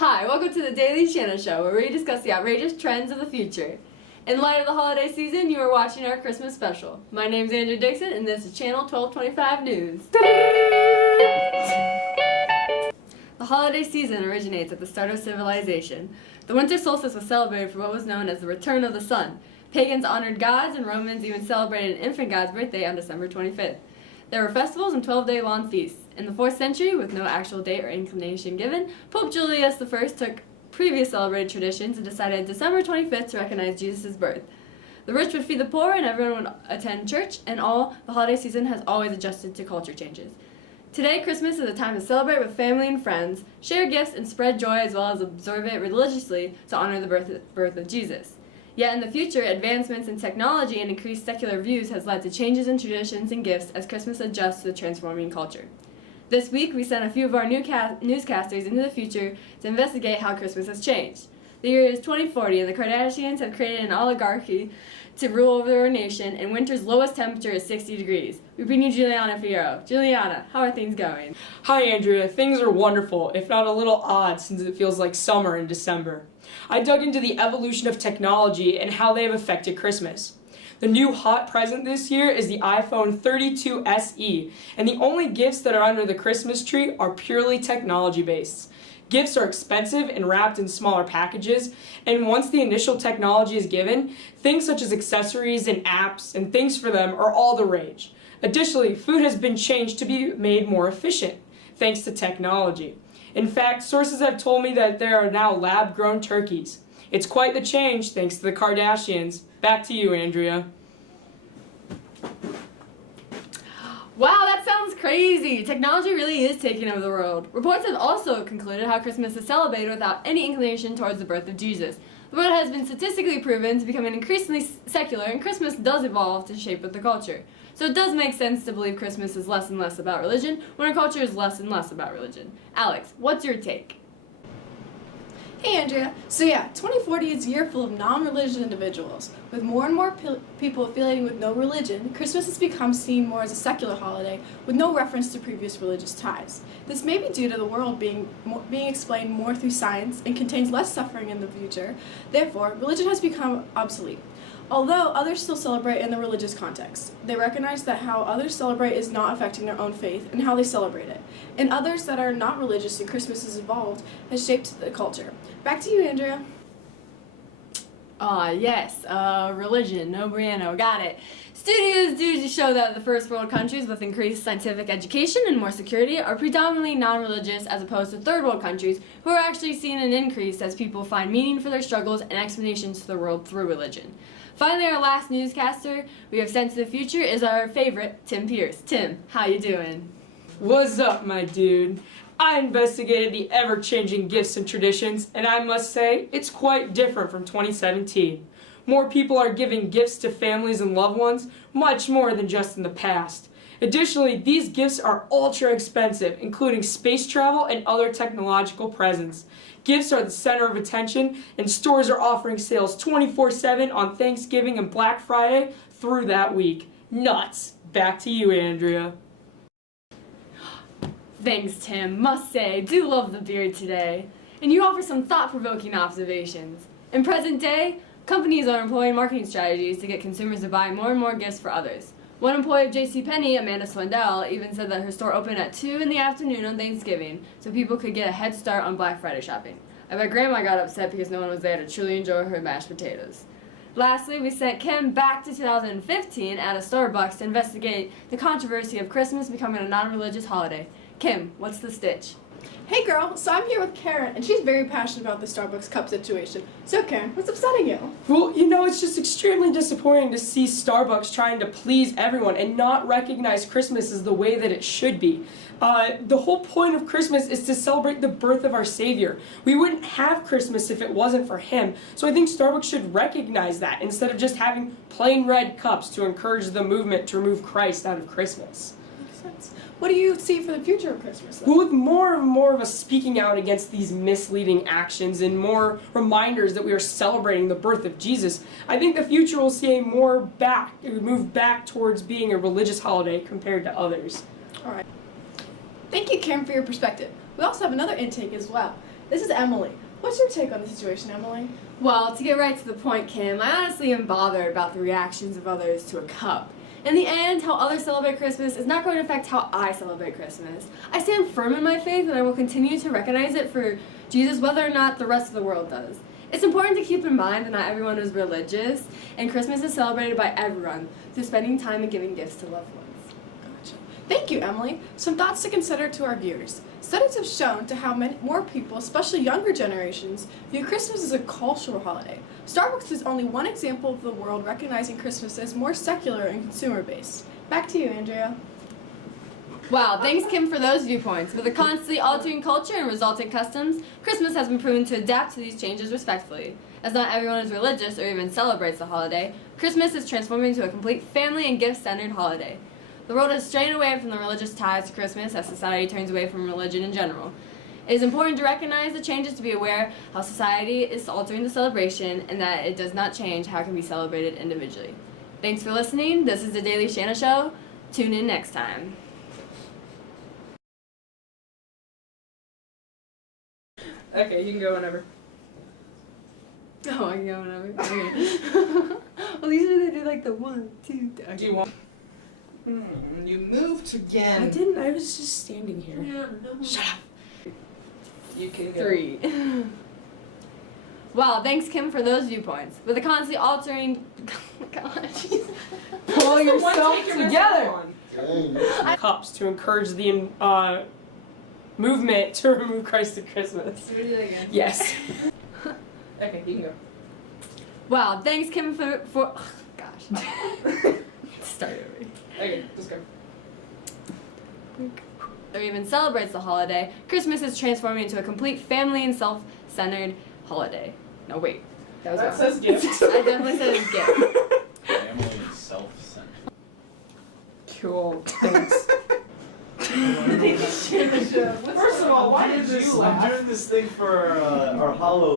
Hi, welcome to the Daily Shanna Show, where we discuss the outrageous trends of the future. In light of the holiday season, you are watching our Christmas special. My name is Andrew Dixon, and this is Channel 1225 News. The holiday season originates at the start of civilization. The winter solstice was celebrated for what was known as the return of the sun. Pagans honored gods, and Romans even celebrated an infant god's birthday on December 25th. There were festivals and 12-day-long feasts. In the 4th century, with no actual date or inclination given, Pope Julius I took previous celebrated traditions and decided December 25th to recognize Jesus' birth. The rich would feed the poor and everyone would attend church, and the holiday season has always adjusted to culture changes. Today, Christmas is a time to celebrate with family and friends, share gifts, and spread joy, as well as observe it religiously to honor the birth of Jesus. Yet in the future, advancements in technology and increased secular views has led to changes in traditions and gifts as Christmas adjusts to the transforming culture. This week, we sent a few of our newscasters into the future to investigate how Christmas has changed. The year is 2040, and the Kardashians have created an oligarchy to rule over our nation, and winter's lowest temperature is 60 degrees. We bring you Juliana Fierro. Juliana, how are things going? Hi, Andrea. Things are wonderful, if not a little odd, since it feels like summer in December. I dug into the evolution of technology and how they have affected Christmas. The new hot present this year is the iPhone 32 SE, and the only gifts that are under the Christmas tree are purely technology-based. Gifts are expensive and wrapped in smaller packages, and once the initial technology is given, things such as accessories and apps and things for them are all the rage. Additionally, food has been changed to be made more efficient, thanks to technology. In fact, sources have told me that there are now lab-grown turkeys. It's quite the change, thanks to the Kardashians. Back to you, Andrea. Wow, that sounds crazy! Technology really is taking over the world. Reports have also concluded how Christmas is celebrated without any inclination towards the birth of Jesus. The world has been statistically proven to become increasingly secular, and Christmas does evolve to shape with the culture. So it does make sense to believe Christmas is less and less about religion, when our culture is less and less about religion. Alex, what's your take? Hey Andrea, so yeah, 2040 is a year full of non-religious individuals. With more and more people affiliating with no religion, Christmas has become seen more as a secular holiday with no reference to previous religious ties. This may be due to the world being explained more through science and contains less suffering in the future. Therefore, religion has become obsolete. Although others still celebrate in the religious context, they recognize that how others celebrate is not affecting their own faith and how they celebrate it. And others that are not religious and Christmas has evolved has shaped the culture. Back to you, Andrea. Yes, religion, no bueno, got it. Studies do show that the first world countries with increased scientific education and more security are predominantly non-religious, as opposed to third world countries who are actually seeing an increase as people find meaning for their struggles and explanations to the world through religion. Finally, our last newscaster we have sent to the future is our favorite, Tim Pierce. Tim, how you doing? What's up, my dude? I investigated the ever-changing gifts and traditions, and I must say, it's quite different from 2017. More people are giving gifts to families and loved ones, much more than just in the past. Additionally, these gifts are ultra expensive, including space travel and other technological presents. Gifts are the center of attention, and stores are offering sales 24/7 on Thanksgiving and Black Friday through that week. Nuts! Back to you, Andrea. Thanks, Tim. Must say, do love the beard today. And you offer some thought-provoking observations. In present day, companies are employing marketing strategies to get consumers to buy more and more gifts for others. One employee of JCPenney, Amanda Swindell, even said that her store opened at 2 in the afternoon on Thanksgiving so people could get a head start on Black Friday shopping. I bet Grandma got upset because no one was there to truly enjoy her mashed potatoes. Lastly, we sent Kim back to 2015 at a Starbucks to investigate the controversy of Christmas becoming a non-religious holiday. Kim, what's the stitch? Hey girl, so I'm here with Karen, and she's very passionate about the Starbucks cup situation. So Karen, what's upsetting you? Well, it's just extremely disappointing to see Starbucks trying to please everyone and not recognize Christmas as the way that it should be. The whole point of Christmas is to celebrate the birth of our Savior. We wouldn't have Christmas if it wasn't for Him. So I think Starbucks should recognize that instead of just having plain red cups to encourage the movement to remove Christ out of Christmas. Makes sense. What do you see for the future of Christmas, though? Well, with more and more of us speaking out against these misleading actions and more reminders that we are celebrating the birth of Jesus, I think the future will see a move back towards being a religious holiday compared to others. All right. Thank you, Karen, for your perspective. We also have another intake as well. This is Emily. What's your take on the situation, Emily? Well, to get right to the point, Kim, I honestly am bothered about the reactions of others to a cup. In the end, how others celebrate Christmas is not going to affect how I celebrate Christmas. I stand firm in my faith and I will continue to recognize it for Jesus whether or not the rest of the world does. It's important to keep in mind that not everyone is religious, and Christmas is celebrated by everyone through spending time and giving gifts to loved ones. Gotcha. Thank you, Emily. Some thoughts to consider to our viewers. Studies have shown to how many more people, especially younger generations, view Christmas as a cultural holiday. Starbucks is only one example of the world recognizing Christmas as more secular and consumer-based. Back to you, Andrea. Wow, thanks Kim for those viewpoints. With a constantly altering culture and resulting customs, Christmas has been proven to adapt to these changes respectfully. As not everyone is religious or even celebrates the holiday, Christmas is transforming into a complete family and gift-centered holiday. The world has strayed away from the religious ties to Christmas as society turns away from religion in general. It is important to recognize the changes, to be aware how society is altering the celebration, and that it does not change how it can be celebrated individually. Thanks for listening. This is the Daily Shanna Show. Tune in next time. Okay, you can go whenever. Oh, I can go whenever. Okay. Well, usually they do like the 1, 2, 3. Okay. Do you want? You moved again. I didn't. I was just standing here. Yeah, no. Shut up. You can go. 3. Wow, thanks Kim for those viewpoints. With a constantly altering, oh my gosh. Pull That's the one yourself take your together. on. Cups to encourage the movement to remove Christ at Christmas. Should we do that again? Yes. Okay, you can go. Wow, thanks Kim for oh, gosh. Start over. Okay, let's go. Or even celebrates the holiday, Christmas is transforming into a complete family and self-centered holiday. No, wait. That was That wrong. says gift. I definitely said it's gift. Family is self-centered. Cool. Thanks. First of all, why did you I'm laugh? doing this thing for our hollow